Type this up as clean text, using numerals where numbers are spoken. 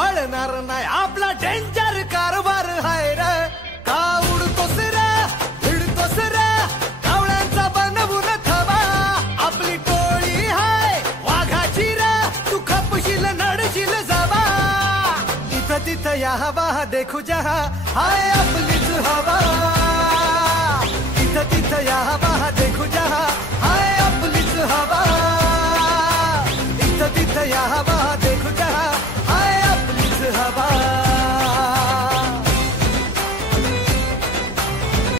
पळणार नाही आपला डेंजर कारभार हाय रे का उडतोस रे भिडतोस रे कावळ्यांचा बनवून थवा आपली टोळी हाय वाघाची रे तू खपशील नडशील जावा इथं तिथं या हवा देखू जहा हाय आपलीच हवा इथं तिथं या हवा देखू जहा हाय आपलीच हवा इथं तिथं या हवा